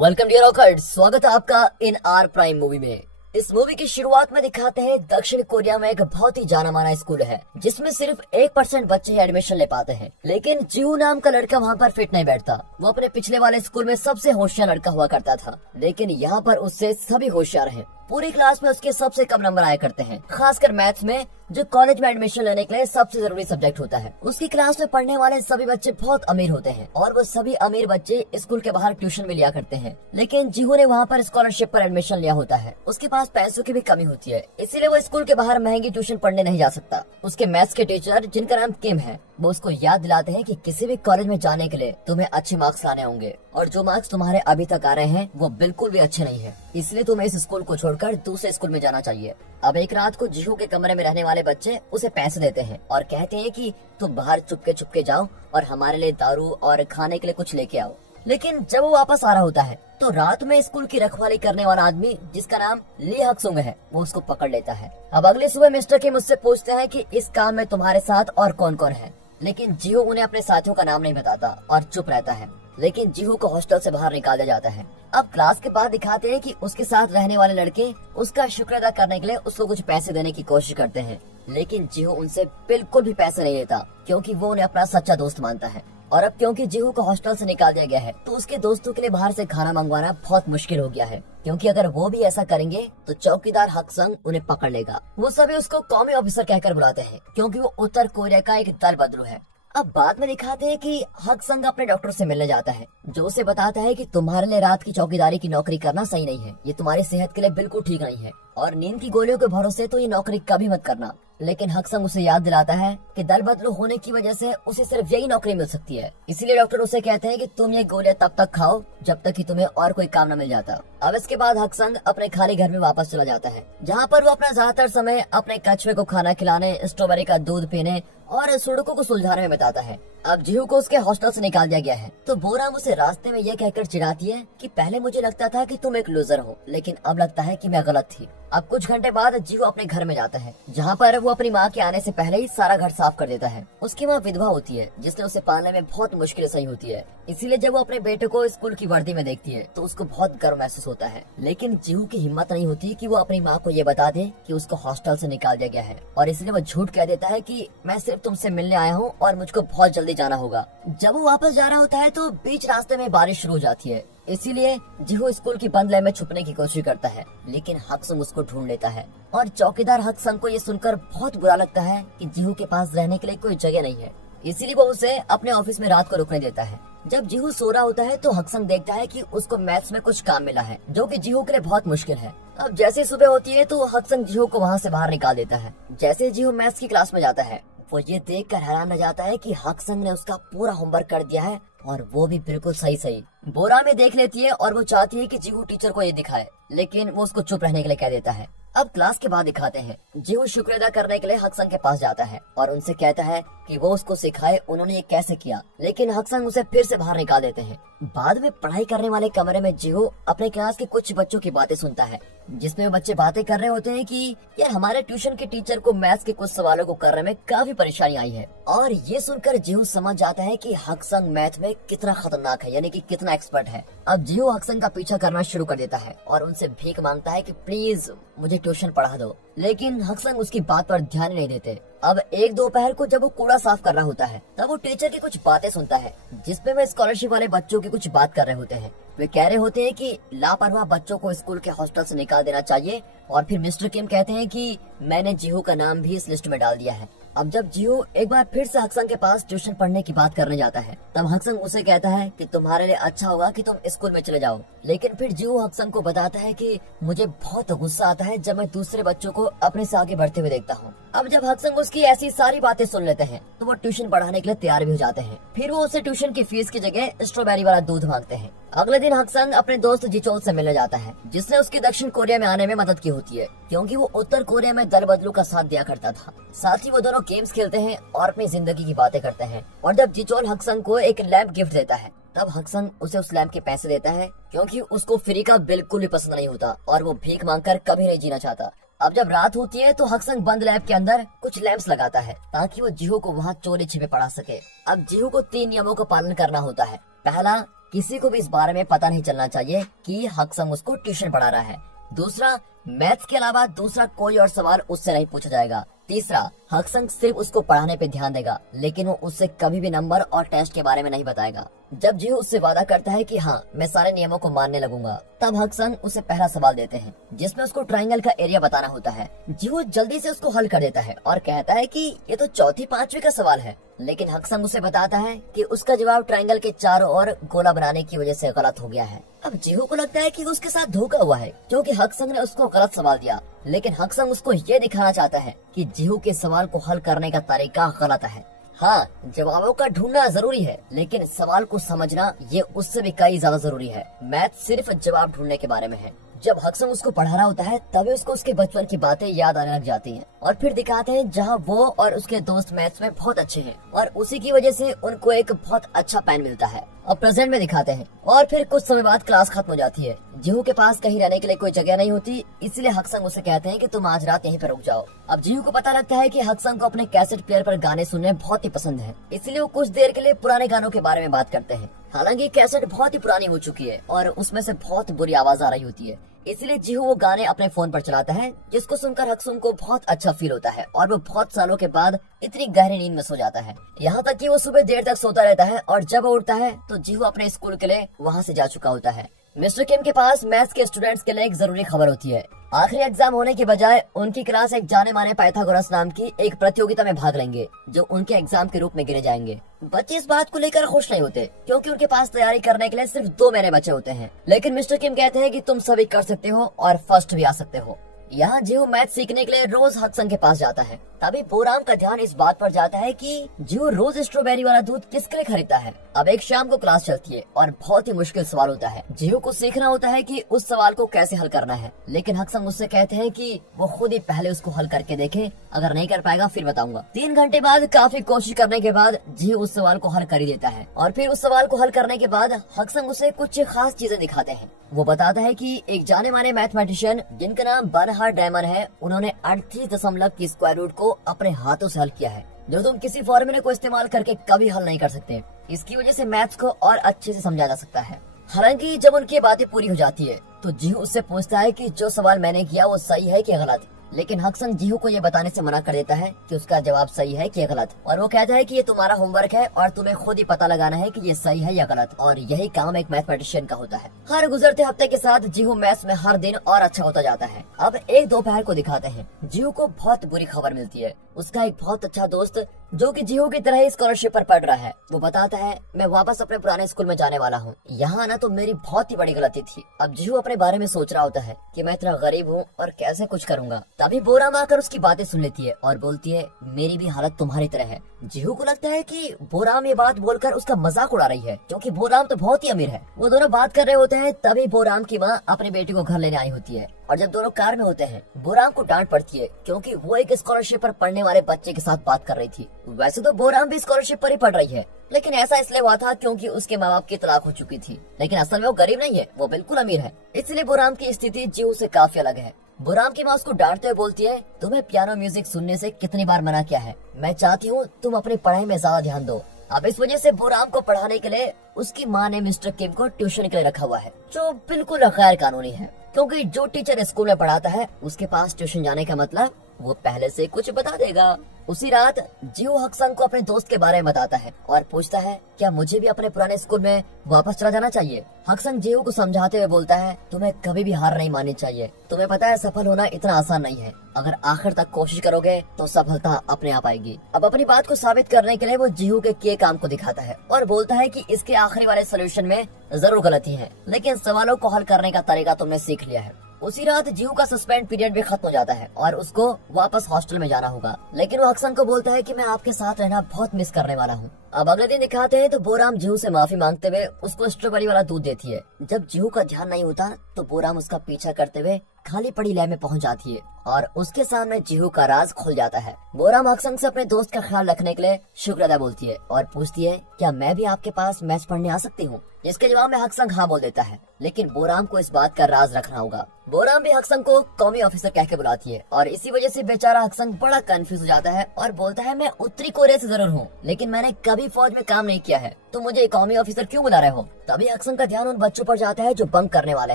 Welcome dear awkward, स्वागत है आपका इन आर प्राइम मूवी में। इस मूवी की शुरुआत में दिखाते हैं दक्षिण कोरिया में एक बहुत ही जाना माना स्कूल है जिसमें सिर्फ 1% बच्चे ही एडमिशन ले पाते हैं। लेकिन जीहू नाम का लड़का वहाँ पर फिट नहीं बैठता। वो अपने पिछले वाले स्कूल में सबसे होशियार लड़का हुआ करता था, लेकिन यहाँ पर उससे सभी होशियार हैं। पूरी क्लास में उसके सबसे कम नंबर आया करते हैं, खासकर मैथ्स में, जो कॉलेज में एडमिशन लेने के लिए सबसे जरूरी सब्जेक्ट होता है। उसकी क्लास में पढ़ने वाले सभी बच्चे बहुत अमीर होते हैं और वो सभी अमीर बच्चे स्कूल के बाहर ट्यूशन भी लिया करते हैं। लेकिन जीहू ने वहाँ पर स्कॉलरशिप पर एडमिशन लिया होता है। उसके पास पैसों की भी कमी होती है, इसीलिए वो स्कूल के बाहर महंगी ट्यूशन पढ़ने नहीं जा सकता। उसके मैथ्स के टीचर, जिनका नाम किम है, वो उसको याद दिलाते हैं कि किसी भी कॉलेज में जाने के लिए तुम्हें अच्छे मार्क्स लाने होंगे और जो मार्क्स तुम्हारे अभी तक आ रहे हैं वो बिल्कुल भी अच्छे नहीं है, इसलिए तुम्हें इस स्कूल को छोड़कर दूसरे स्कूल में जाना चाहिए। अब एक रात को जीहू के कमरे में रहने वाले बच्चे उसे पैसे देते हैं और कहते हैं कि तुम बाहर चुपके चुपके जाओ और हमारे लिए दारू और खाने के लिए कुछ लेके आओ। लेकिन जब वो वापस आ रहा होता है तो रात में स्कूल की रखवाली करने वाला आदमी, जिसका नाम ली हक्सुंग है, वो उसको पकड़ लेता है। अब अगली सुबह मिस्टर किम मुझसे पूछते हैं कि इस काम में तुम्हारे साथ और कौन कौन है, लेकिन जीहू उन्हें अपने साथियों का नाम नहीं बताता और चुप रहता है। लेकिन जीहू को हॉस्टल से बाहर निकाल दिया जाता है। अब क्लास के बाद दिखाते हैं कि उसके साथ रहने वाले लड़के उसका शुक्र अदा करने के लिए उसको कुछ पैसे देने की कोशिश करते हैं, लेकिन जीहू उनसे बिल्कुल भी पैसे नहीं लेता क्योंकि वो उन्हें अपना सच्चा दोस्त मानता है। और अब क्योंकि जीहू को हॉस्टल से निकाल दिया गया है तो उसके दोस्तों के लिए बाहर से खाना मंगवाना बहुत मुश्किल हो गया है, क्योंकि अगर वो भी ऐसा करेंगे तो चौकीदार हक्संग उन्हें पकड़ लेगा। वो सभी उसको कौमी ऑफिसर कहकर बुलाते हैं क्योंकि वो उत्तर कोरिया का एक दल बदलू है। अब बाद में दिखाते हैं कि हक्संग अपने डॉक्टर से मिलने जाता है, जो उसे बताता है कि तुम्हारे लिए रात की चौकीदारी की नौकरी करना सही नहीं है, ये तुम्हारी सेहत के लिए बिल्कुल ठीक नहीं है और नींद की गोलियों के भरोसे तो ये नौकरी कभी मत करना। लेकिन हक्संग उसे याद दिलाता है कि दल बदलू होने की वजह से उसे सिर्फ यही नौकरी मिल सकती है, इसीलिए डॉक्टर उसे कहते हैं कि तुम ये गोलियां तब तक खाओ जब तक कि तुम्हें और कोई काम न मिल जाता। अब इसके बाद हक्संग अपने खाली घर में वापस चला जाता है, जहाँ पर वो अपना ज्यादातर समय अपने कछुए को खाना खिलाने, स्ट्रॉबेरी का दूध पीने और सुडोकू को सुलझाने में बिताता है। अब जीहू को उसके हॉस्टल से निकाल दिया गया है तो बोराम उसे रास्ते में यह कहकर चिढ़ाती है कि पहले मुझे लगता था कि तुम एक लूजर हो, लेकिन अब लगता है कि मैं गलत थी। अब कुछ घंटे बाद जीहू अपने घर में जाता है, जहाँ पर वो अपनी माँ के आने से पहले ही सारा घर साफ कर देता है। उसकी माँ विधवा होती है जिसने उसे पालने में बहुत मुश्किल सही होती है, इसीलिए जब वो अपने बेटे को स्कूल की वर्दी में देखती है तो उसको बहुत गर्व महसूस होता है। लेकिन जीहू की हिम्मत नहीं होती कि वो अपनी माँ को ये बता दे कि उसको हॉस्टल से निकाल दिया गया है और इसलिए वो झूठ कह देता है कि मैं सिर्फ तुमसे मिलने आया हूँ और मुझको बहुत जल्दी जाना होगा। जब वो वापस जा रहा होता है तो बीच रास्ते में बारिश शुरू हो जाती है, इसीलिए जीहू स्कूल की बंद लैब में छुपने की कोशिश करता है, लेकिन हक्संग उसको ढूंढ लेता है और चौकीदार हक्संग को ये सुनकर बहुत बुरा लगता है कि जीहू के पास रहने के लिए कोई जगह नहीं है, इसीलिए वो उसे अपने ऑफिस में रात को रुकने देता है। जब जीहू सो रहा होता है तो हक्संग देखता है कि उसको मैथ्स में कुछ काम मिला है जो कि जीहू के लिए बहुत मुश्किल है। अब जैसे सुबह होती है तो हक्संग जीहू को वहाँ से बाहर निकाल देता है। जैसे जीहू मैथ्स की क्लास में जाता है वो ये देखकर हैरान रह जाता है कि हक्संग ने उसका पूरा होमवर्क कर दिया है और वो भी बिल्कुल सही। बोरा में देख लेती है और वो चाहती है कि जीहू टीचर को ये दिखाए, लेकिन वो उसको चुप रहने के लिए कह देता है। अब क्लास के बाद दिखाते हैं जीहू शुक्र अदा करने के लिए हक्संग के पास जाता है और उनसे कहता है कि वो उसको सिखाए उन्होंने ये कैसे किया, लेकिन हक्संग उसे फिर से बाहर निकाल देते हैं। बाद में पढ़ाई करने वाले कमरे में जीहू अपने क्लास के कुछ बच्चों की बातें सुनता है, जिसमें वो बच्चे बातें कर रहे होते हैं कि यार हमारे ट्यूशन के टीचर को मैथ्स के कुछ सवालों को करने में काफी परेशानी आई है। और ये सुनकर जीहू समझ जाता है कि हक्संग मैथ में कितना खतरनाक है, यानी कि कितना एक्सपर्ट है। अब जीहू हक्संग का पीछा करना शुरू कर देता है और उनसे भीख मांगता है कि प्लीज मुझे ट्यूशन पढ़ा दो, लेकिन हक्संग उसकी बात पर ध्यान नहीं देते। अब एक दोपहर को जब वो कूड़ा साफ कर रहा होता है तब वो टीचर की कुछ बातें सुनता है, जिसमें वे स्कॉलरशिप वाले बच्चों की कुछ बात कर रहे होते हैं। वे कह रहे होते हैं कि लापरवाह बच्चों को स्कूल के हॉस्टल से निकाल देना चाहिए और फिर मिस्टर किम कहते हैं कि मैंने जीहू का नाम भी इस लिस्ट में डाल दिया है। अब जब जीहू एक बार फिर से हक्संग के पास ट्यूशन पढ़ने की बात करने जाता है तब हक्संग उसे कहता है कि तुम्हारे लिए अच्छा होगा कि तुम स्कूल में चले जाओ, लेकिन फिर जीहू हक्संग को बताता है कि मुझे बहुत गुस्सा आता है जब मैं दूसरे बच्चों को अपने से आगे बढ़ते हुए देखता हूँ। अब जब हक्संग उसकी ऐसी सारी बातें सुन लेते हैं तो वो ट्यूशन पढ़ाने के लिए तैयार भी हो जाते हैं। फिर वो उसे ट्यूशन की फीस की जगह स्ट्रॉबेरी वाला दूध मांगते हैं। अगले दिन हक्संग अपने दोस्त जिचोल से मिलने जाता है, जिसने उसकी दक्षिण कोरिया में आने में मदद की होती है, क्योंकि वो उत्तर कोरिया में दल बदलू का साथ दिया करता था। साथ ही वो दोनों गेम्स खेलते हैं और अपनी जिंदगी की बातें करते हैं। और जब जिचोल हक्संग को एक लैंप गिफ्ट देता है तब हक्संग उसे उस लैंप के पैसे देता है, क्योंकि उसको फ्री का बिल्कुल भी पसंद नहीं होता और वो भीख मांगकर कभी नहीं जीना चाहता। अब जब रात होती है तो हक्संग बंद लैब के अंदर कुछ लैंप्स लगाता है ताकि वो जीहू को वहाँ चोरी छिपे पढ़ा सके। अब जीहू को 3 नियमों का पालन करना होता है। पहला, किसी को भी इस बारे में पता नहीं चलना चाहिए कि हक्संग उसको ट्यूशन पढ़ा रहा है। दूसरा, मैथ्स के अलावा दूसरा कोई और सवाल उससे नहीं पूछा जाएगा। तीसरा, हक्संग सिर्फ उसको पढ़ाने पे ध्यान देगा, लेकिन वो उससे कभी भी नंबर और टेस्ट के बारे में नहीं बताएगा। जब जीहू उससे वादा करता है कि हाँ मैं सारे नियमों को मानने लगूंगा, तब हक्संग उसे पहला सवाल देते हैं जिसमें उसको ट्रायंगल का एरिया बताना होता है। जीहू जल्दी से उसको हल कर देता है और कहता है कि ये तो चौथी पांचवी का सवाल है, लेकिन हक्संग उसे बताता है कि उसका जवाब ट्रायंगल के चारों ओर गोला बनाने की वजह से गलत हो गया है। अब जीहू को लगता है कि उसके साथ धोखा हुआ है क्योंकि हक्संग ने उसको गलत सवाल दिया, लेकिन हक्संग उसको ये दिखाना चाहता है कि जीहू के सवाल को हल करने का तरीका गलत है। हाँ, जवाबों का ढूंढना जरूरी है, लेकिन सवाल को समझना ये उससे भी कई ज्यादा जरूरी है। मैथ सिर्फ जवाब ढूंढने के बारे में है। जब हक्संग उसको पढ़ा रहा होता है तभी उसको उसके बचपन की बातें याद आने लग जाती हैं और फिर दिखाते हैं जहाँ वो और उसके दोस्त मैथ्स में बहुत अच्छे हैं और उसी की वजह से उनको एक बहुत अच्छा पेन मिलता है। और प्रेजेंट में दिखाते हैं और फिर कुछ समय बाद क्लास खत्म हो जाती है। जीहू के पास कहीं रहने के लिए कोई जगह नहीं होती, इसलिए हक्संग उसे कहते हैं कि तुम आज रात यहीं पर रुक जाओ। अब जीहू को पता लगता है कि हक्संग को अपने कैसेट प्लेयर पर गाने सुनने बहुत ही पसंद है, इसलिए वो कुछ देर के लिए पुराने गानों के बारे में बात करते हैं। हालांकि कैसेट बहुत ही पुरानी हो चुकी है और उसमें से बहुत बुरी आवाज आ रही होती है, इसलिए जीहू वो गाने अपने फोन पर चलाता है, जिसको सुनकर हक्संग को बहुत अच्छा फील होता है और वो बहुत सालों के बाद इतनी गहरी नींद में सो जाता है। यहाँ तक कि वो सुबह देर तक सोता रहता है और जब वो उठता है तो जीहू अपने स्कूल के लिए वहाँ से जा चुका होता है। मिस्टर किम के पास मैथ्स के स्टूडेंट्स के लिए एक जरूरी खबर होती है। आखिरी एग्जाम होने के बजाय उनकी क्लास एक जाने माने पाइथागोरस नाम की एक प्रतियोगिता में भाग लेंगे जो उनके एग्जाम के रूप में गिने जाएंगे। बच्चे इस बात को लेकर खुश नहीं होते क्योंकि उनके पास तैयारी करने के लिए सिर्फ 2 महीने बचे होते हैं, लेकिन मिस्टर किम कहते हैं कि तुम सभी कर सकते हो और फर्स्ट भी आ सकते हो। यहाँ जीहू मैथ सीखने के लिए रोज हक्संग के पास जाता है। तभी बोराम का ध्यान इस बात पर जाता है कि जीहू रोज स्ट्रॉबेरी वाला दूध किसके लिए खरीदता है। अब एक शाम को क्लास चलती है और बहुत ही मुश्किल सवाल होता है। जीहू को सीखना होता है कि उस सवाल को कैसे हल करना है, लेकिन हक्संग उससे कहते हैं कि वो खुद ही पहले उसको हल करके देखे, अगर नहीं कर पाएगा फिर बताऊंगा। 3 घंटे बाद काफी कोशिश करने के बाद जीहू उस सवाल को हल कर ही देता है और फिर उस सवाल को हल करने के बाद हक्संग उसे कुछ खास चीजें दिखाते हैं। वो बताता है कि एक जाने माने मैथमेटिशियन जिनका नाम बर्नहार्ड रैमन है, उन्होंने 38 दशमलव की स्क्वायर रूट को अपने हाथों से हल किया है, जो तुम किसी फॉर्मूले को इस्तेमाल करके कभी हल नहीं कर सकते। इसकी वजह से मैथ्स को और अच्छे से समझा जा सकता है। हालांकि जब उनकी बातें पूरी हो जाती है तो जीहू उससे पूछता है कि जो सवाल मैंने किया वो सही है कि गलत, लेकिन हक्संग जीहू को ये बताने से मना कर देता है कि उसका जवाब सही है कि गलत, और वो कहता है कि ये तुम्हारा होमवर्क है और तुम्हें खुद ही पता लगाना है कि ये सही है या गलत, और यही काम एक मैथमेटिशियन का होता है। हर गुजरते हफ्ते के साथ जीहू मैथ्स में हर दिन और अच्छा होता जाता है। अब एक दोपहर को दिखाते हैं। जीहू को बहुत बुरी खबर मिलती है। उसका एक बहुत अच्छा दोस्त जो कि जीहू की तरह ही स्कॉलरशिप पर पढ़ रहा है, वो बताता है मैं वापस अपने पुराने स्कूल में जाने वाला हूँ। यहाँ आना तो मेरी बहुत ही बड़ी गलती थी। अब जीहू अपने बारे में सोच रहा होता है कि मैं इतना गरीब हूँ और कैसे कुछ करूँगा। तभी बोराम आकर उसकी बातें सुन लेती है और बोलती है मेरी भी हालत तुम्हारी तरह है। जीहू को लगता है कि बोराम ये बात बोलकर उसका मजाक उड़ा रही है क्योंकि बोराम तो बहुत ही अमीर है। वो दोनों बात कर रहे होते हैं तभी बोराम की माँ अपनी बेटी को घर लेने आई होती है और जब दोनों कार में होते हैं बोराम को डांट पड़ती है क्योंकि वो एक स्कॉलरशिप पर पढ़ने वाले बच्चे के साथ बात कर रही थी। वैसे तो बोराम भी स्कॉलरशिप पर ही पढ़ रही है, लेकिन ऐसा इसलिए हुआ था क्योंकि उसके माँ बाप की तलाक हो चुकी थी, लेकिन असल में वो गरीब नहीं है, वो बिल्कुल अमीर है। इसलिए बोराम की स्थिति जीहू से काफी अलग है। बोराम की माँ उसको डांटते हुए बोलती है तुम्हें पियानो म्यूजिक सुनने से कितनी बार मना किया है, मैं चाहती हूँ तुम अपनी पढ़ाई में ज्यादा ध्यान दो। अब इस वजह से बोराम को पढ़ाने के लिए उसकी माँ ने मिस्टर किम को ट्यूशन के लिए रखा हुआ है, जो बिल्कुल गैर कानूनी है क्योंकि जो टीचर स्कूल में पढ़ाता है उसके पास ट्यूशन जाने का मतलब वो पहले से कुछ बता देगा। उसी रात जीहू हक्संग को अपने दोस्त के बारे में बताता है और पूछता है क्या मुझे भी अपने पुराने स्कूल में वापस चला जाना चाहिए। हक्संग जीहू को समझाते हुए बोलता है तुम्हें कभी भी हार नहीं माननी चाहिए, तुम्हें पता है सफल होना इतना आसान नहीं है, अगर आखिर तक कोशिश करोगे तो सफलता अपने आप आएगी। अब अपनी बात को साबित करने के लिए वो जीहू के किए काम को दिखाता है और बोलता है कि इसके आखिरी वाले सोल्यूशन में जरूर गलती है, लेकिन सवालों को हल करने का तरीका तुमने सीख लिया है। उसी रात जीहू का सस्पेंड पीरियड भी खत्म हो जाता है और उसको वापस हॉस्टल में जाना होगा, लेकिन वो हक्संग को बोलता है कि मैं आपके साथ रहना बहुत मिस करने वाला हूँ। अब अगले दिन दिखाते हैं तो बोराम जीहू से माफी मांगते हुए उसको स्ट्रॉबेरी वाला दूध देती है। जब जीहू का ध्यान नहीं होता तो बोराम उसका पीछा करते हुए खाली पड़ी लैब में पहुंच जाती है और उसके सामने जीहू का राज खुल जाता है। बोराम हक्संग से अपने दोस्त का ख्याल रखने के लिए शुक्र अदा बोलती है और पूछती है क्या मैं भी आपके पास मैथ्स पढ़ने आ सकती हूँ। इसके जवाब में हक्संग हाँ बोल देता है, लेकिन बोराम को इस बात का राज रखना होगा। बोराम भी हक्संग को कौमी ऑफिसर कह के बुलाती है और इसी वजह से बेचारा हक्संग बड़ा कंफ्यूज हो जाता है और बोलता है मैं उत्तरी कोरिया से जरूर हूँ, लेकिन मैंने कभी फौज में काम नहीं किया है, तो मुझे कौमी ऑफिसर क्यों बुला रहे हो। तभी हक्संग का ध्यान उन बच्चों पर जाता है जो बंक करने वाले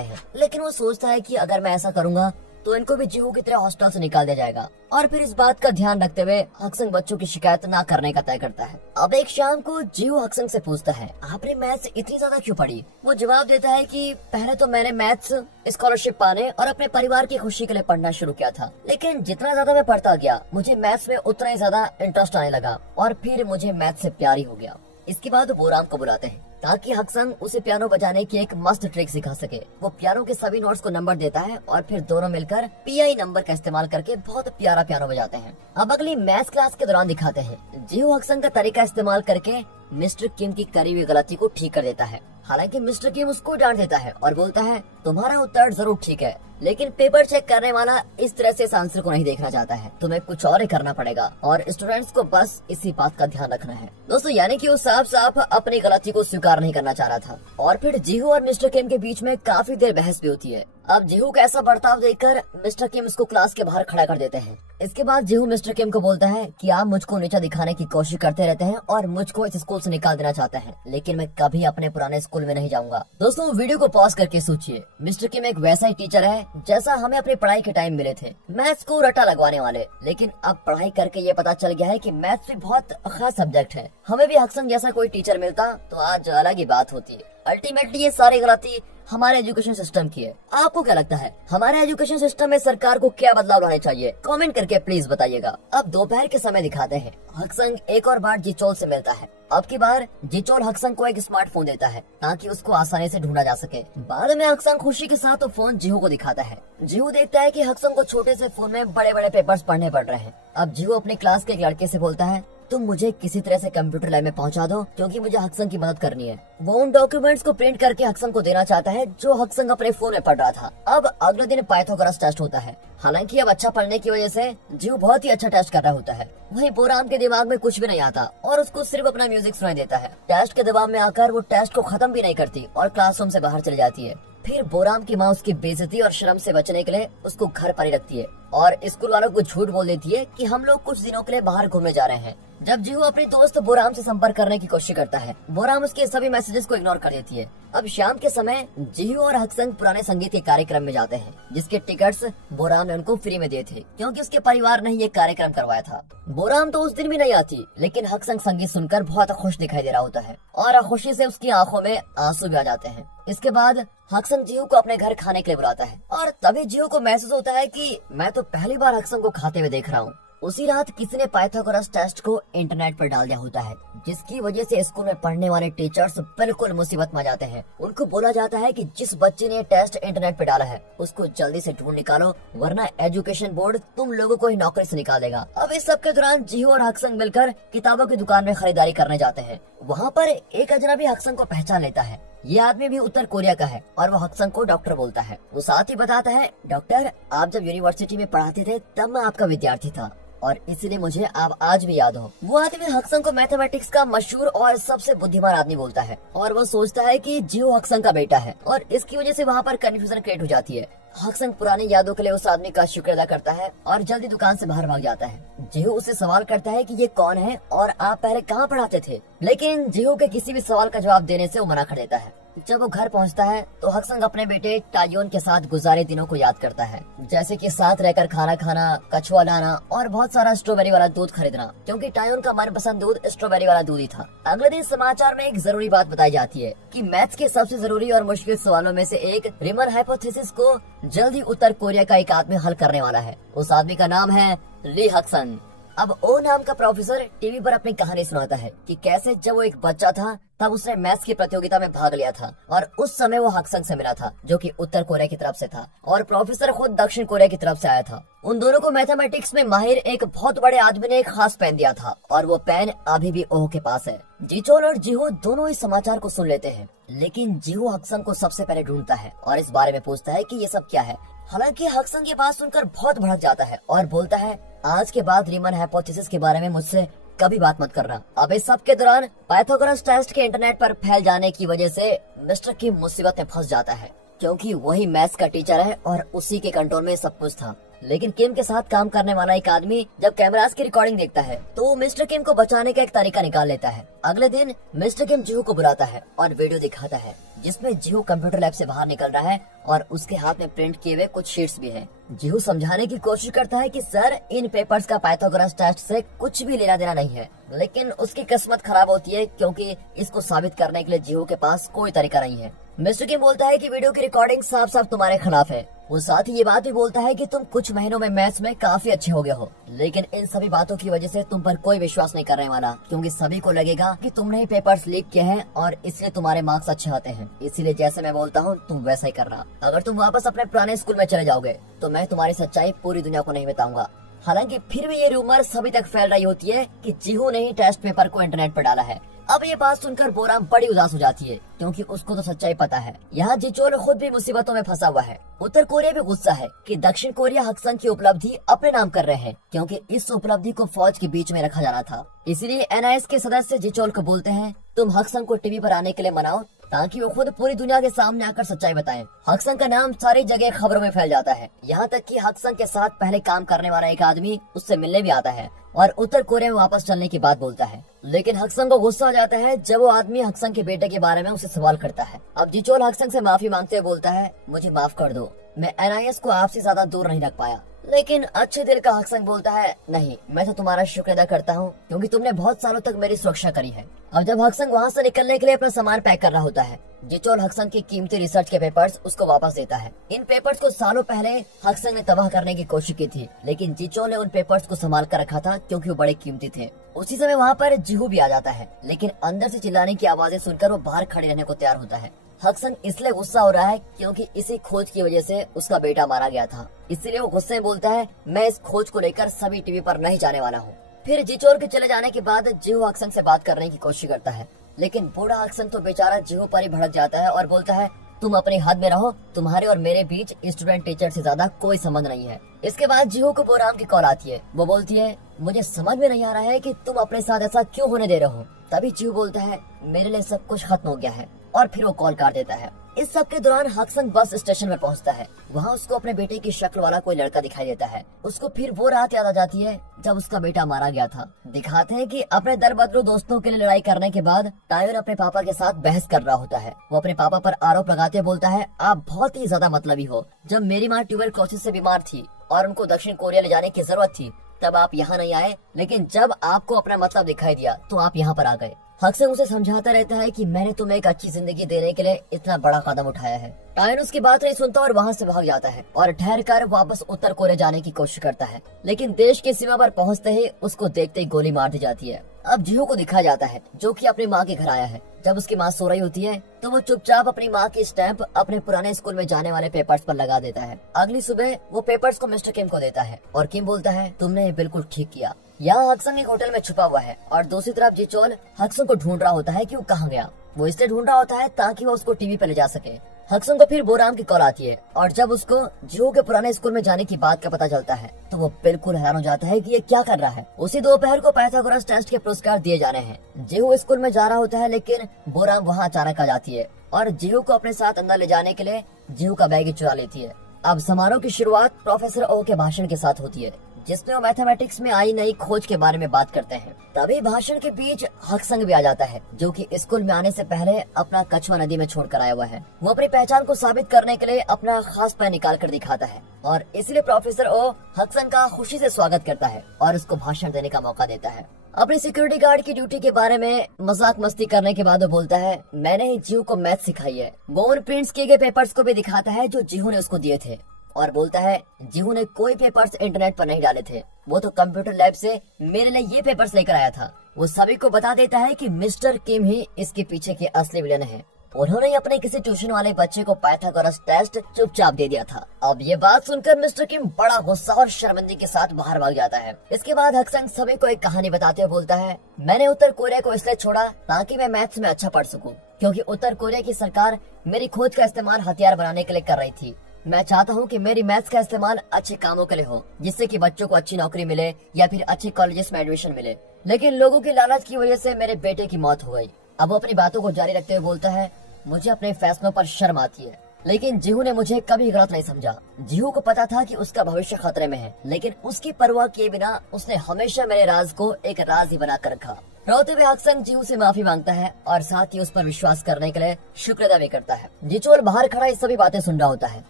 हैं, लेकिन वो सोचता है कि अगर मैं ऐसा करूंगा तो इनको भी जीहू की तरह हॉस्टल से निकाल दिया जाएगा। और फिर इस बात का ध्यान रखते हुए हक्संग बच्चों की शिकायत ना करने का तय करता है। अब एक शाम को जीहू हक्संग से पूछता है आपने मैथ्स इतनी ज्यादा क्यों पढ़ी। वो जवाब देता है कि पहले तो मैंने मैथ्स स्कॉलरशिप पाने और अपने परिवार की खुशी के लिए पढ़ना शुरू किया था, लेकिन जितना ज्यादा मैं पढ़ता गया मुझे मैथ्स में उतना ही ज्यादा इंटरेस्ट आने लगा और फिर मुझे मैथ्स से प्यार ही हो गया। इसके बाद वो बोराम को बुलाते हैं ताकि हक्संग उसे पियानो बजाने की एक मस्त ट्रिक सिखा सके। वो पियानो के सभी नोट्स को नंबर देता है और फिर दोनों मिलकर PI नंबर का इस्तेमाल करके बहुत प्यारा पियानो बजाते हैं। अब अगली मैथ्स क्लास के दौरान दिखाते हैं जीहू हक्संग का तरीका इस्तेमाल करके मिस्टर किम की करी हुई गलती को ठीक कर देता है। हालांकि मिस्टर किम उसको डांट देता है और बोलता है तुम्हारा उत्तर जरूर ठीक है, लेकिन पेपर चेक करने वाला इस तरह से इस आंसर को नहीं देखना चाहता है, तुम्हें कुछ और ही करना पड़ेगा और स्टूडेंट्स को बस इसी बात का ध्यान रखना है। दोस्तों यानी कि वो साफ साफ अपनी गलती को स्वीकार नहीं करना चाह रहा था। और फिर जीहू और मिस्टर किम के बीच में काफी देर बहस भी होती है। अब जीहू का ऐसा बर्ताव देखकर मिस्टर किम उसको क्लास के बाहर खड़ा कर देते हैं। इसके बाद जीहू मिस्टर किम को बोलता है कि आप मुझको नीचा दिखाने की कोशिश करते रहते हैं और मुझको इस स्कूल से निकाल देना चाहते हैं, लेकिन मैं कभी अपने पुराने स्कूल में नहीं जाऊंगा। दोस्तों वीडियो को पॉज करके सोचिए, मिस्टर किम एक वैसा ही टीचर है जैसा हमें अपनी पढ़ाई के टाइम मिले थे, मैथ्स को रट्टा लगवाने वाले। लेकिन अब पढ़ाई करके ये पता चल गया है कि मैथ्स भी बहुत खास सब्जेक्ट है। हमें भी हक्संग जैसा कोई टीचर मिलता तो आज अलग ही बात होती है। अल्टीमेटली ये सारी गलती हमारे एजुकेशन सिस्टम की है। आपको क्या लगता है हमारे एजुकेशन सिस्टम में सरकार को क्या बदलाव लाने चाहिए? कमेंट करके प्लीज बताइएगा। अब दोपहर के समय दिखाते हैं हक्संग एक और बार जिचोल से मिलता है। अब की बार जिचोल हक्संग को एक स्मार्टफोन देता है ताकि उसको आसानी से ढूंढा जा सके। बाद में हक्संग खुशी के साथ वो फोन जीहू को दिखाता है। जीहू देखता है कि हक्संग को छोटे से फोन में बड़े बड़े पेपर्स पढ़ने पड़ रहे हैं। अब जीहू अपने क्लास के एक लड़के से बोलता है तुम मुझे किसी तरह से कंप्यूटर लैब में पहुंचा दो क्योंकि मुझे हक्संग की मदद करनी है। वो उन डॉक्यूमेंट्स को प्रिंट करके हक्संग को देना चाहता है जो हक्संग अपने फोन में पढ़ रहा था। अब अगले दिन पाइथागोरस टेस्ट होता है। हालांकि अब अच्छा पढ़ने की वजह से जीहू बहुत ही अच्छा टेस्ट कर रहा होता है। वहीं बोराम के दिमाग में कुछ भी नहीं आता और उसको सिर्फ अपना म्यूजिक सुनाई देता है। टेस्ट के दबाव में आकर वो टेस्ट को खत्म भी नहीं करती और क्लासरूम से बाहर चली जाती है। फिर बोराम की माँ उसकी बेइज्जती और शर्म से बचने के लिए उसको घर पर ही रखती है और स्कूल वालों को झूठ बोल देती है कि हम लोग कुछ दिनों के लिए बाहर घूमने जा रहे हैं। जब जीहू अपने दोस्त बोराम से संपर्क करने की कोशिश करता है, बोराम उसके सभी मैसेजेस को इग्नोर कर देती है। अब शाम के समय जीहू और हक्संग पुराने संगीत के कार्यक्रम में जाते हैं, जिसके टिकट्स बोराम ने उनको फ्री में दिए थे क्योंकि उसके परिवार ने ये कार्यक्रम करवाया था। बोराम तो उस दिन भी नहीं आती, लेकिन हक्संग संगीत सुनकर बहुत खुश दिखाई दे रहा होता है और खुशी से उसकी आंखों में आंसू भी आ जाते हैं। इसके बाद हक्संग जीहू को अपने घर खाने के लिए बुलाता है और तभी जीहू को महसूस होता है कि मैं तो पहली बार हक्संग को खाते हुए देख रहा हूँ। उसी रात किसी ने पाइथागोरस टेस्ट को इंटरनेट पर डाल दिया होता है, जिसकी वजह से स्कूल में पढ़ने वाले टीचर्स बिल्कुल मुसीबत में आ जाते हैं। उनको बोला जाता है कि जिस बच्चे ने टेस्ट इंटरनेट पे डाला है उसको जल्दी से ढूंढ निकालो, वरना एजुकेशन बोर्ड तुम लोगों को ही नौकरी से निकाल देगा। अब इस सब के दौरान जीहू और हक्संग मिलकर किताबों की दुकान में खरीदारी करने जाते हैं। वहाँ पर एक अजनबी हक्संग को पहचान लेता है। ये आदमी भी उत्तर कोरिया का है और वो हक्संग को डॉक्टर बोलता है। वो साथ ही बताता है डॉक्टर, आप जब यूनिवर्सिटी में पढ़ाते थे तब मैं आपका विद्यार्थी था और इसीलिए मुझे आप आज भी याद हो। वो आदमी हक्संग को मैथमेटिक्स का मशहूर और सबसे बुद्धिमान आदमी बोलता है और वो सोचता है कि जीहू हक्संग का बेटा है और इसकी वजह से वहाँ पर कंफ्यूजन क्रिएट हो जाती है। हक्संग पुरानी यादों के लिए उस आदमी का शुक्र अदा करता है और जल्दी दुकान से बाहर भाग जाता है। जीहू उससे सवाल करता है कि ये कौन है और आप पहले कहाँ पढ़ाते थे, लेकिन जीहू के किसी भी सवाल का जवाब देने से वो मना कर देता है। जब वो घर पहुंचता है तो हक्संग अपने बेटे टायोन के साथ गुजारे दिनों को याद करता है, जैसे कि साथ रहकर खाना खाना, कछुआ लाना और बहुत सारा स्ट्रॉबेरी वाला दूध खरीदना, क्योंकि टायोन का मनपसंद दूध स्ट्रॉबेरी वाला दूध ही था। अगले दिन समाचार में एक जरूरी बात बताई जाती है कि मैथ्स के सबसे जरूरी और मुश्किल सवालों में से एक रिमर हाइपोथेसिस को जल्दी उत्तर कोरिया का एक आदमी हल करने वाला है। उस आदमी का नाम है ली हक्संग। अब ओ नाम का प्रोफेसर टीवी पर अपनी कहानी सुनाता है कि कैसे जब वो एक बच्चा था तब उसने मैथ्स की प्रतियोगिता में भाग लिया था और उस समय वो हक्संग से मिला था, जो कि उत्तर कोरिया की तरफ से था और प्रोफेसर खुद दक्षिण कोरिया की तरफ से आया था। उन दोनों को मैथमेटिक्स में माहिर एक बहुत बड़े आदमी ने एक खास पेन दिया था और वो पेन अभी भी ओह के पास है। जीचोल और जीहो दोनों इस समाचार को सुन लेते हैं, लेकिन जीहो हक्संग को सबसे पहले ढूंढता है और इस बारे में पूछता है कि ये सब क्या है। हालांकि हक्संग ये बात सुनकर बहुत भड़क जाता है और बोलता है, आज के बाद रीमन हाइपोथेसिस के बारे में मुझसे कभी बात मत करना। अब इस सब के दौरान पाइथागोरस टेस्ट के इंटरनेट पर फैल जाने की वजह से मिस्टर किम मुसीबत में फंस जाता है, क्योंकि वही मैथ्स का टीचर है और उसी के कंट्रोल में सब कुछ था। लेकिन किम के साथ काम करने वाला एक आदमी जब कैमरास की रिकॉर्डिंग देखता है तो वो मिस्टर किम को बचाने का एक तरीका निकाल लेता है। अगले दिन मिस्टर किम जीहू को बुलाता है और वीडियो दिखाता है जिसमें जीहू कंप्यूटर लैब से बाहर निकल रहा है और उसके हाथ में प्रिंट किए हुए कुछ शीट्स भी हैं। जीहू समझाने की कोशिश करता है कि सर, इन पेपर्स का पाइथागोरस टेस्ट से कुछ भी लेना देना नहीं है, लेकिन उसकी किस्मत खराब होती है क्योंकि इसको साबित करने के लिए जीहू के पास कोई तरीका नहीं है। मिस्टर किम बोलता है कि वीडियो की रिकॉर्डिंग साफ साफ तुम्हारे खिलाफ है। वो साथ ही ये बात भी बोलता है कि तुम कुछ महीनों में मैथ्स में काफी अच्छे हो गए हो, लेकिन इन सभी बातों की वजह से तुम पर कोई विश्वास नहीं करने वाला, क्योंकि सभी को लगेगा कि तुमने ही पेपर्स लीक किए हैं और इसलिए तुम्हारे मार्क्स अच्छे आते हैं। इसीलिए जैसे मैं बोलता हूँ तुम वैसा ही करना। अगर तुम वापस अपने पुराने स्कूल में चले जाओगे तो मैं तुम्हारी सच्चाई पूरी दुनिया को नहीं बताऊंगा। हालांकि फिर भी ये रूमर सभी तक फैल रही होती है कि जीहू ने ही टेस्ट पेपर को इंटरनेट पर डाला है। अब ये बात सुनकर बोराम बड़ी उदास हो जाती है, क्योंकि उसको तो सच्चाई पता है। यहाँ जीचोल खुद भी मुसीबतों में फंसा हुआ है। उत्तर कोरिया भी गुस्सा है कि दक्षिण कोरिया हक्संग की उपलब्धि अपने नाम कर रहे हैं, क्योंकि इस उपलब्धि को फौज के बीच में रखा जाना था। इसीलिए NIS के सदस्य जीचोल को बोलते हैं, तुम हक्संग को टीवी पर आने के लिए मनाओ ताकि वो खुद पूरी दुनिया के सामने आकर सच्चाई बताएं। हक्संग का नाम सारी जगह खबरों में फैल जाता है, यहाँ तक कि हक्संग के साथ पहले काम करने वाला एक आदमी उससे मिलने भी आता है और उत्तर कोरिया में वापस चलने की बात बोलता है। लेकिन हक्संग को गुस्सा आ जाता है जब वो आदमी हक्संग के बेटे के बारे में उसे सवाल करता है। अब जीचोल हक्संग से माफी मांगते हुए बोलता है, मुझे माफ कर दो, मैं NIS को आपसे ज्यादा दूर नहीं रख पाया। लेकिन अच्छे दिल का हक्संग बोलता है, नहीं, मैं तो तुम्हारा शुक्र अदा करता हूँ क्योंकि तुमने बहुत सालों तक मेरी सुरक्षा करी है। अब जब हक्संग वहाँ से निकलने के लिए अपना सामान पैक कर रहा होता है, जीचोल हक्संग की कीमती रिसर्च के पेपर्स उसको वापस देता है। इन पेपर्स को सालों पहले हक्संग ने तबाह करने की कोशिश की थी, लेकिन जीचोल ने उन पेपर्स को संभाल कर रखा था क्योंकि वो बड़े कीमती थे। उसी समय वहाँ पर जीहू भी आ जाता है, लेकिन अंदर से चिल्लाने की आवाजें सुनकर वो बाहर खड़े रहने को तैयार होता है। हक्संग इसलिए गुस्सा हो रहा है क्योंकि इसी खोज की वजह से उसका बेटा मारा गया था, इसलिए वो गुस्से में बोलता है, मैं इस खोज को लेकर सभी टीवी पर नहीं जाने वाला हूँ। फिर जीचोल के चले जाने के बाद जीहू हक्संग से बात करने की कोशिश करता है, लेकिन बूढ़ा हक्संग तो बेचारा जीहू पर ही भड़क जाता है और बोलता है, तुम अपनी हद में रहो, तुम्हारे और मेरे बीच स्टूडेंट टीचर से ज्यादा कोई संबंध नहीं है। इसके बाद जीहू को बोराम की कॉल आती है। वो बोलती है, मुझे समझ में नहीं आ रहा है कि तुम अपने साथ ऐसा क्यों होने दे रहे हो। तभी जीहू बोलता है, मेरे लिए सब कुछ खत्म हो गया है, और फिर वो कॉल काट देता है। इस सब के दौरान हक्संग बस स्टेशन में पहुंचता है। वहाँ उसको अपने बेटे की शक्ल वाला कोई लड़का दिखाई देता है। उसको फिर वो रात याद आ जाती है जब उसका बेटा मारा गया था। दिखाते हैं कि अपने दर बदरू दोस्तों के लिए लड़ाई करने के बाद टायोन अपने पापा के साथ बहस कर रहा होता है। वो अपने पापा पर आरोप लगाते बोलता है, आप बहुत ही ज्यादा मतलबी हो। जब मेरी माँ ट्यूबरक्लोसिस से बीमार थी और उनको दक्षिण कोरिया ले जाने की जरूरत थी, तब आप यहाँ नहीं आए, लेकिन जब आपको अपना मतलब दिखाई दिया तो आप यहाँ पर आ गए। हक्संग उसे समझाता रहता है कि मैंने तुम्हें एक अच्छी जिंदगी देने के लिए इतना बड़ा कदम उठाया है। टायन उसकी बात नहीं सुनता और वहाँ से भाग जाता है और ठहर कर वापस उत्तर कोरिया जाने की कोशिश करता है, लेकिन देश की सीमा पर पहुँचते ही उसको देखते ही गोली मार दी जाती है। अब जीहू को दिखाया जाता है जो कि अपनी माँ के घर आया है। जब उसकी माँ सो रही होती है तो वो चुपचाप अपनी माँ की स्टैंप अपने पुराने स्कूल में जाने वाले पेपर्स पर लगा देता है। अगली सुबह वो पेपर्स को मिस्टर किम को देता है और किम बोलता है, तुमने बिल्कुल ठीक किया। यहाँ हक्संग एक होटल में छुपा हुआ है और दूसरी तरफ जीचोल हक्संग को ढूंढ रहा होता है कि वो कहाँ गया। वो इसलिए ढूंढ रहा होता है ताकि वो उसको टीवी पे ले जा सके। हक्संग को फिर बोराम की कॉल आती है और जब उसको जीहू के पुराने स्कूल में जाने की बात का पता चलता है तो वो बिल्कुल हैरान हो जाता है कि ये क्या कर रहा है। उसी दोपहर को पाइथागोरस टेस्ट के पुरस्कार दिए जाने हैं। जीहू स्कूल में जा रहा होता है, लेकिन बोराम वहाँ अचानक आ जाती है और जीहू को अपने साथ अंदर ले जाने के लिए जीहू का बैग चुरा लेती है। अब समारोह की शुरुआत प्रोफेसर ओ के भाषण के साथ होती है, जिसमें वो मैथमेटिक्स में आई नई खोज के बारे में बात करते हैं। तभी भाषण के बीच हक्संग भी आ जाता है, जो कि स्कूल में आने से पहले अपना कछुआ नदी में छोड़कर आया हुआ है। वो अपनी पहचान को साबित करने के लिए अपना खास पेन निकाल कर दिखाता है और इसलिए प्रोफेसर ओ हक्संग का खुशी से स्वागत करता है और उसको भाषण देने का मौका देता है। अपनी सिक्योरिटी गार्ड की ड्यूटी के बारे में मजाक मस्ती करने के बाद वो बोलता है, मैंने ही जीहू को मैथ सिखाई है। वो उन प्रिंट्स किए गए पेपर्स को भी दिखाता है जो जीहू ने उसको दिए थे और बोलता है जीहू ने कोई पेपर्स इंटरनेट पर नहीं डाले थे, वो तो कंप्यूटर लैब से मेरे लिए ये पेपर्स लेकर आया था। वो सभी को बता देता है कि मिस्टर किम ही इसके पीछे के असली विलन है। उन्होंने अपने किसी ट्यूशन वाले बच्चे को पाइथागोरस टेस्ट चुपचाप दे दिया था। अब ये बात सुनकर मिस्टर किम बड़ा गुस्सा और शर्मिंदगी के साथ बाहर भाग जाता है। इसके बाद हक्संग सभी को एक कहानी बताते हुए बोलता है, मैंने उत्तर कोरिया को इसलिए छोड़ा ताकि मैं मैथ्स में अच्छा पढ़ सकूं, क्योंकि उत्तर कोरिया की सरकार मेरी खोज का इस्तेमाल हथियार बनाने के लिए कर रही थी। मैं चाहता हूँ कि मेरी मैथ्स का इस्तेमाल अच्छे कामों के लिए हो, जिससे कि बच्चों को अच्छी नौकरी मिले या फिर अच्छे कॉलेजेस में एडमिशन मिले। लेकिन लोगों की लालच की वजह से मेरे बेटे की मौत हो गई। अब वो अपनी बातों को जारी रखते हुए बोलता है, मुझे अपने फैसलों पर शर्म आती है, लेकिन जीहू ने मुझे कभी गलत नहीं समझा। जीहू को पता था कि उसका भविष्य खतरे में है, लेकिन उसकी परवाह किए बिना उसने हमेशा मेरे राज को एक राज ही बना कर रखा। रोते हुए हक्संग जीहू से माफी मांगता है और साथ ही उस पर विश्वास करने के लिए शुक्र अदा भी करता है। जिचोल बाहर खड़ा ये सभी बातें सुन रहा होता है।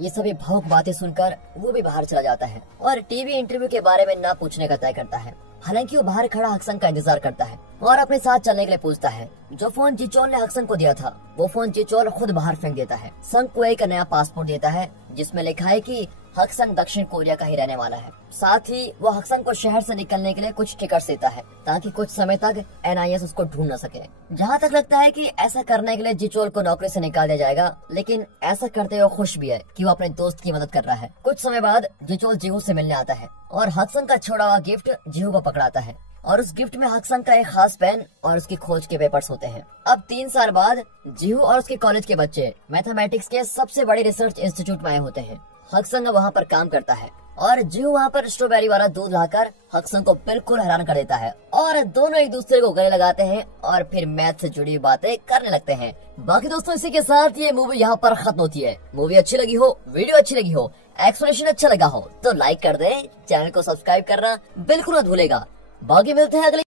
ये सभी भावुक बातें सुनकर वो भी बाहर चला जाता है और टीवी इंटरव्यू के बारे में न पूछने का तय करता है। हालांकि वो बाहर खड़ा हक्संग का इंतजार करता है और अपने साथ चलने के लिए पूछता है। जो फोन जिचोल ने हक्संग को दिया था वो फोन जिचोल खुद बाहर फेंक देता है। संग को एक नया पासपोर्ट देता है जिसमें लिखा है कि हक्संग दक्षिण कोरिया का ही रहने वाला है। साथ ही वो हक्संग को शहर से निकलने के लिए कुछ टिकट देता है ताकि कुछ समय तक NIS उसको ढूंढ न सके। जहाँ तक लगता है कि ऐसा करने के लिए जिचोल को नौकरी से निकाल दिया जाएगा, लेकिन ऐसा करते हुए खुश भी है कि वो अपने दोस्त की मदद कर रहा है। कुछ समय बाद जिचोल जीहू से मिलने आता है और हक्संग का छोड़ा हुआ गिफ्ट जीहू को पकड़ाता है और उस गिफ्ट में हक्संग का एक खास पेन और उसकी खोज के पेपर्स होते हैं। अब 3 साल बाद जीहू और उसके कॉलेज के बच्चे मैथमेटिक्स के सबसे बड़े रिसर्च इंस्टीट्यूट में आए होते हैं। हक्संग वहाँ पर काम करता है और जीहू वहाँ पर स्ट्रॉबेरी वाला दूध लाकर हक्संग को बिल्कुल हैरान कर देता है और दोनों एक दूसरे को गले लगाते हैं और फिर मैथ से जुड़ी बातें करने लगते हैं। बाकी दोस्तों इसी के साथ ये मूवी यहाँ पर खत्म होती है। मूवी अच्छी लगी हो, वीडियो अच्छी लगी हो, एक्सप्लेनेशन अच्छा लगा हो तो लाइक कर दें, चैनल को सब्सक्राइब करना बिल्कुल मत भूलेगा। बाकी मिलते हैं अगले